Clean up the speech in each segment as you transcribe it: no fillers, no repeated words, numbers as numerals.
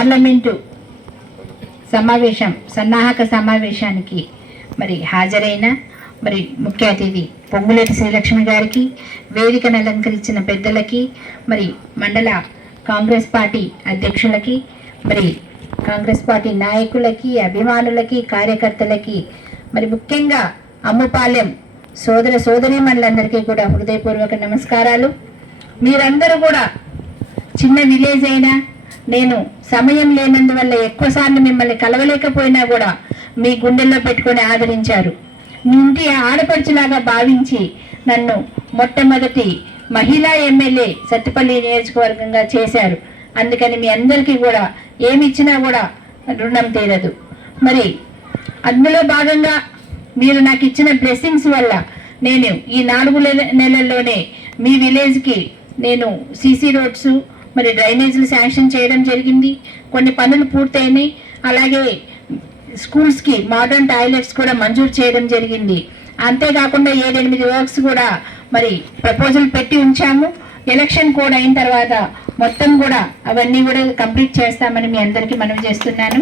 Parliament సన్నాహక సమావేశానికి మరి హాజరైన మరి ముఖ్య అతిథి పొంగులేటి శ్రీలక్ష్మి గారికి, వేదికను అలంకరించిన పెద్దలకి, మరి మండల కాంగ్రెస్ పార్టీ అధ్యక్షులకి, మరి కాంగ్రెస్ పార్టీ నాయకులకి, అభిమానులకి, కార్యకర్తలకి, మరి ముఖ్యంగా అమ్ముపాలెం సోదర సోదరీమణులందరికీ కూడా హృదయపూర్వక నమస్కారాలు. మీరందరూ కూడా చిన్న విలేజ్ అయినా, నేను సమయం లేనందువల్ల ఎక్కువసార్లు మిమ్మల్ని కలవలేకపోయినా కూడా మీ గుండెల్లో పెట్టుకొని ఆదరించారు. మీ ఇంటి ఆడపడుచులాగా భావించి నన్ను మొట్టమొదటి మహిళా ఎమ్మెల్యే సత్తుపల్లి నియోజకవర్గంగా చేశారు. అందుకని మీ అందరికీ కూడా ఏమి ఇచ్చినా కూడా రుణం తీరదు. మరి అందులో భాగంగా మీరు నాకు ఇచ్చిన బ్లెస్సింగ్స్ వల్ల నేను ఈ 4 నెలల్లోనే మీ విలేజ్కి నేను సీసీ రోడ్స్, మరి డ్రైనేజీలు శాంక్షన్ చేయడం జరిగింది. కొన్ని పనులు పూర్తయినాయి. అలాగే స్కూల్స్కి మోడర్న్ టాయిలెట్స్ కూడా మంజూరు చేయడం జరిగింది. అంతేకాకుండా 7-8 వర్క్స్ కూడా మరి ప్రపోజల్ పెట్టి ఉంచాము. ఎలక్షన్ కోడ్ అయిన తర్వాత మొత్తం కూడా అవన్నీ కూడా కంప్లీట్ చేస్తామని మీ అందరికీ మనవి చేస్తున్నాను.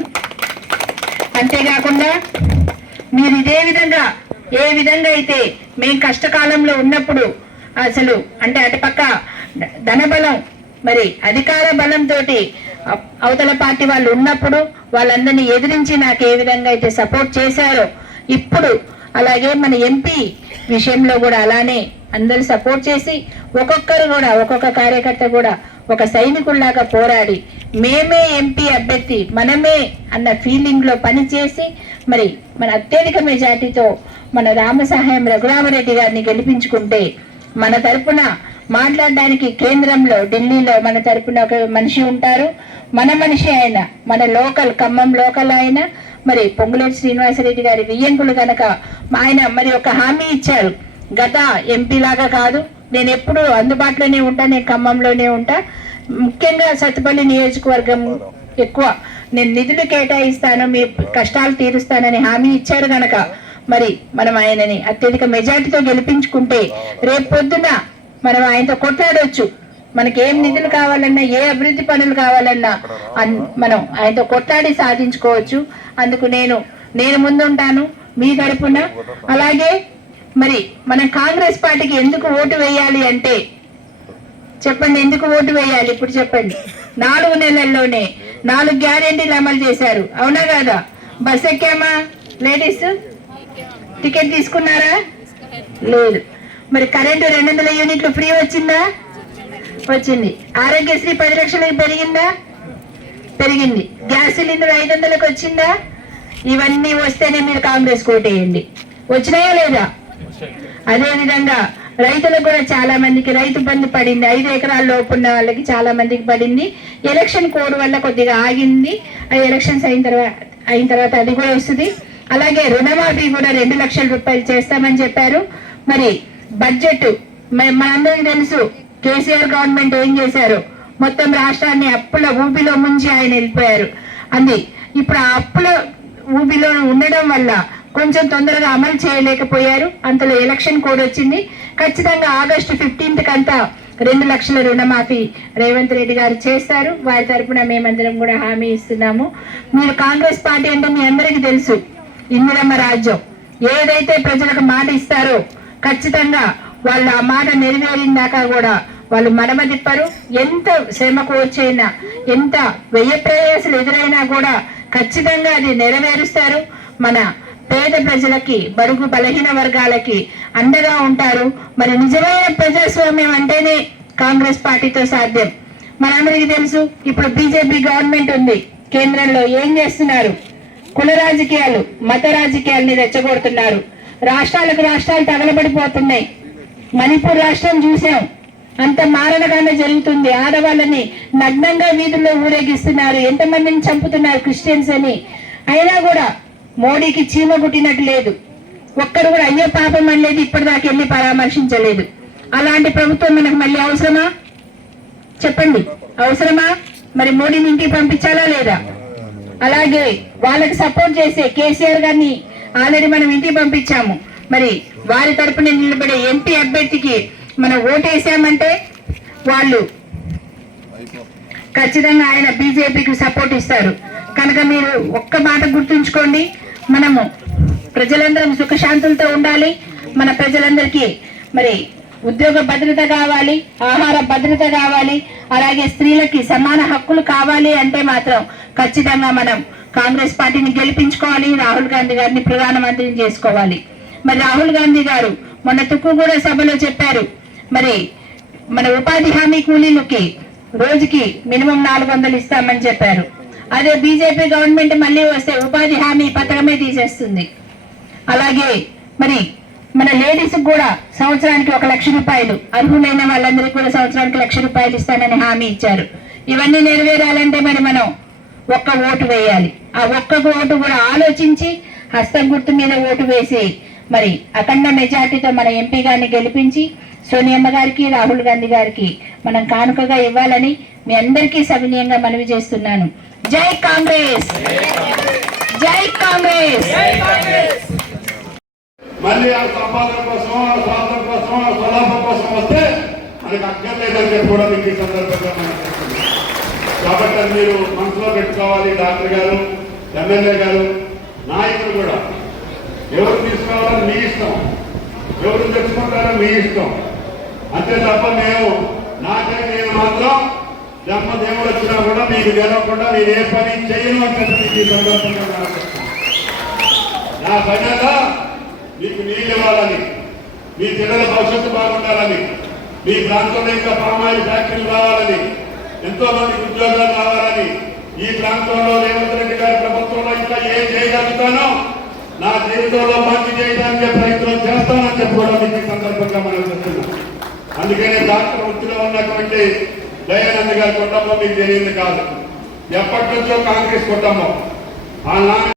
అంతేకాకుండా మీరు ఇదే విధంగా ఏ విధంగా అయితే మేము కష్టకాలంలో ఉన్నప్పుడు అసలు అంటే అటుపక్క ధనబలం మరి అధికార బలంతో అవతల పార్టీ వాళ్ళు ఉన్నప్పుడు వాళ్ళందరినీ ఎదిరించి నాకు ఏ విధంగా అయితే సపోర్ట్ చేశారో, ఇప్పుడు అలాగే మన ఎంపీ విషయంలో కూడా అలానే అందరూ సపోర్ట్ చేసి ఒక్కొక్కరు కూడా ఒక్కొక్క కార్యకర్త కూడా ఒక సైనికుల్లాగా పోరాడి మేమే ఎంపీ అభ్యర్థి మనమే అన్న ఫీలింగ్లో పనిచేసి మరి మన అత్యధిక మెజార్టీతో మన రామసహాయం రఘురామరెడ్డి గారిని గెలిపించుకుంటే మన తరపున మాట్లాడడానికి కేంద్రంలో ఢిల్లీలో మన తరపున ఒక మనిషి ఉంటారు. మన మనిషి అయిన మన లోకల్ ఖమ్మం లోకల్ అయిన మరి పొంగులేటి శ్రీనివాసరెడ్డి గారి వియ్యంకులు కనుక ఆయన మరి ఒక హామీ ఇచ్చారు. గత ఎంపీ లాగా కాదు, నేను ఎప్పుడు అందుబాటులోనే ఉంటా, నేను ఖమ్మంలోనే ఉంటా, ముఖ్యంగా సత్తుపల్లి నియోజకవర్గం ఎక్కువ నేను నిధులు కేటాయిస్తాను, మీ కష్టాలు తీరుస్తానని హామీ ఇచ్చారు కనుక మరి మనం ఆయనని అత్యధిక మెజార్టీతో గెలిపించుకుంటే రేపు పొద్దున మనం ఆయనతో కొట్లాడవచ్చు. మనకి ఏం నిధులు కావాలన్నా, ఏ అభివృద్ధి పనులు కావాలన్నా మనం ఆయనతో కొట్లాడి సాధించుకోవచ్చు. అందుకు నేను ముందుంటాను మీ తరపున. అలాగే మరి మన కాంగ్రెస్ పార్టీకి ఎందుకు ఓటు వేయాలి అంటే చెప్పండి, ఎందుకు ఓటు వేయాలి ఇప్పుడు చెప్పండి. 4 నెలల్లోనే 4 గ్యారెంటీలు అమలు చేశారు, అవునా కాదా? బస్ ఎక్కామా? లేడీస్ టికెట్ తీసుకున్నారా? లేదు. మరి కరెంటు 200 యూనిట్లు ఫ్రీ వచ్చిందా? వచ్చింది. ఆరోగ్యశ్రీ 10 లక్షలకు పెరిగిందా? పెరిగింది. గ్యాస్ సిలిండర్ 500లకు వచ్చిందా? ఇవన్నీ వస్తేనే మీరు కాంగ్రెస్ కోటేయండి. వచ్చినాయా లేదా? అదే విధంగా రైతులకు కూడా చాలా మందికి రైతు బంధు పడింది. 5 ఎకరాల లోపు ఉన్న వాళ్ళకి చాలా మందికి పడింది. ఎలక్షన్ కోడ్ వల్ల కొద్దిగా ఆగింది. ఆ ఎలక్షన్స్ అయిన తర్వాత అది కూడా వస్తుంది. అలాగే రుణమాఫీ కూడా 2 లక్షల రూపాయలు చేస్తామని చెప్పారు. మరి బడ్జెట్ మనందరికీ తెలుసు, కేసీఆర్ గవర్నమెంట్ ఏం చేశారు, మొత్తం రాష్ట్రాన్ని అప్పుల ఊబిలో ముంచి ఆయన వెళ్ళిపోయారు. ఇప్పుడు ఆ అప్పుల ఊబిలో ఉండడం వల్ల కొంచెం తొందరగా అమలు చేయలేకపోయారు. అంతలో ఎలక్షన్ కోడ్ వచ్చింది. ఖచ్చితంగా ఆగస్టు 15th కంతా 2 లక్షల రుణమాఫీ రేవంత్ రెడ్డి గారు చేస్తారు. వారి తరఫున మేమందరం కూడా హామీ ఇస్తున్నాము. మీరు కాంగ్రెస్ పార్టీ అంటే మీ అందరికీ తెలుసు, ఇందిరమ్మ రాజ్యం. ఏదైతే ప్రజలకు మాట ఇస్తారో ఖచ్చితంగా వాళ్ళు ఆ మాట నెరవేరిన దాకా కూడా వాళ్ళు మడమ తిప్పరు. ఎంత శ్రమకు వచ్చైనా, ఎంత వ్యయ ప్రయాసాలు ఎదురైనా కూడా ఖచ్చితంగా అది నెరవేరుస్తారు. మన పేద ప్రజలకి, బడుగు బలహీన వర్గాలకి అండగా ఉంటారు. మరి నిజమైన ప్రజాస్వామ్యం అంటేనే కాంగ్రెస్ పార్టీతో సాధ్యం. మనందరికీ తెలుసు, ఇప్పుడు బీజేపీ గవర్నమెంట్ ఉంది కేంద్రంలో. ఏం చేస్తున్నారు? కుల రాజకీయాలు, మత రాజకీయాలని రెచ్చగొడుతున్నారు. రాష్ట్రాలు తగలబడిపోతున్నాయి. మణిపూర్ రాష్ట్రం చూసాం, అంత మారణకాండ జరుగుతుంది. ఆడవాళ్ళని నగ్నంగా వీధుల్లో ఊరేగిస్తున్నారు. ఎంతమందిని చంపుతున్నారు క్రిస్టియన్స్ అని. అయినా కూడా మోడీకి చీమ కుట్టినట్టు లేదు. ఒక్కడు కూడా అయ్యో పాపం అనేది ఇప్పటిదాకా వెళ్ళి పరామర్శించలేదు. అలాంటి ప్రభుత్వం మనకు మళ్ళీ అవసరమా? చెప్పండి, అవసరమా? మరి మోడీని ఇంటికి పంపించాలా లేదా? అలాగే వాళ్ళకి సపోర్ట్ చేసే కేసీఆర్ గారిని ఆల్రెడీ మనం ఇంటికి పంపించాము. మరి వారి తరపున నిలబడే ఎంపీ అభ్యర్థికి మనం ఓటేసామంటే వాళ్ళు ఖచ్చితంగా ఆయన బీజేపీకి సపోర్ట్ ఇస్తారు. కనుక మీరు ఒక్క మాట గుర్తుంచుకోండి, మనము ప్రజలందరం సుఖశాంతులతో ఉండాలి. మన ప్రజలందరికీ మరి ఉద్యోగ భద్రత కావాలి, ఆహార భద్రత కావాలి, అలాగే స్త్రీలకి సమాన హక్కులు కావాలి అంటే మాత్రం ఖచ్చితంగా మనం కాంగ్రెస్ పార్టీని గెలిపించుకోవాలి, రాహుల్ గాంధీ గారిని ప్రధానమంత్రిని చేసుకోవాలి. మరి రాహుల్ గాంధీ గారు మొన్న తుక్కుగూడ సభలో చెప్పారు, మరి మన ఉపాధి హామీ కూలీలకి రోజుకి మినిమం 400 ఇస్తామని చెప్పారు. అదే బీజేపీ గవర్నమెంట్ మళ్ళీ వస్తే ఉపాధి హామీ పథకమే తీసేస్తుంది. అలాగే మరి మన లేడీస్ కూడా సంవత్సరానికి 1 లక్ష రూపాయలు, అర్హులైన వాళ్ళందరికీ కూడా సంవత్సరానికి 1 లక్ష రూపాయలు ఇస్తానని హామీ ఇచ్చారు. ఇవన్నీ నెరవేరాలంటే మరి మనం ఒక్క ఓటు వేయాలి. ఆ ఒక్క ఓటు కూడా ఆలోచించి హస్తం గుర్తు మీద ఓటు వేసి మరి అఖండ మెజార్టీతో మన ఎంపీ గారిని గెలిపించి సోనియమ్మ గారికి, రాహుల్ గాంధీ గారికి మనం కానుకగా ఇవ్వాలని మీ అందరికీ సవినయంగా మనవి చేస్తున్నాను. జై కాంగ్రెస్, జై కాంగ్రెస్. మళ్ళీ ఆ సంపాదన కోసం, ఆ స్వార్థం కోసం, ఆ స్వలాభం కోసం వస్తే మనకు అక్కర్లేదని చెప్పి కూడా మీకు ఈ సందర్భంగా మనం చెప్తున్నాం. కాబట్టి అది మీరు మనసులో పెట్టుకోవాలి. డాక్టర్ గారు, ఎమ్మెల్యే గారు, నాయకులు కూడా ఎవరు తీసుకోవాలని మీ ఇష్టం, ఎవరు తెచ్చుకుంటారో మీ ఇష్టం. అంతే తప్ప నేను మాత్రం జన్మదేవుడు వచ్చినా కూడా మీకు గెలవకుండా నేను ఏ పని చేయను అని చెప్పి మీకు ఈ సందర్భంగా మనం చెప్తున్నాం. నా పనిలో మీకు నీళ్ళు ఇవ్వాలని, మీ పిల్లల భవిష్యత్తు బాగుండాలని, మీ ప్రాంతంలో ఇంకా పామాయిల్ ఫ్యాక్టరీలు రావాలని, ఎంతో మందికి ఉద్యోగాలు రావాలని, ఈ ప్రాంతంలో రేవంత్ రెడ్డి గారి ప్రభుత్వంలో ఇంకా ఏం చేయగలుగుతానో నా జీవితంలో మంచి చేయడానికి ప్రయత్నం చేస్తానని చెప్పి కూడా మీకు ఈ సందర్భంగా మనం చెప్తున్నాం. అందుకనే డాక్టర్ వృత్తిలో ఉన్నటువంటి దయానంద్ గారి కుటుంబం మీకు తెలియదు కాదు. ఎప్పటి నుంచో కాంగ్రెస్ కుటుంబం. ఆ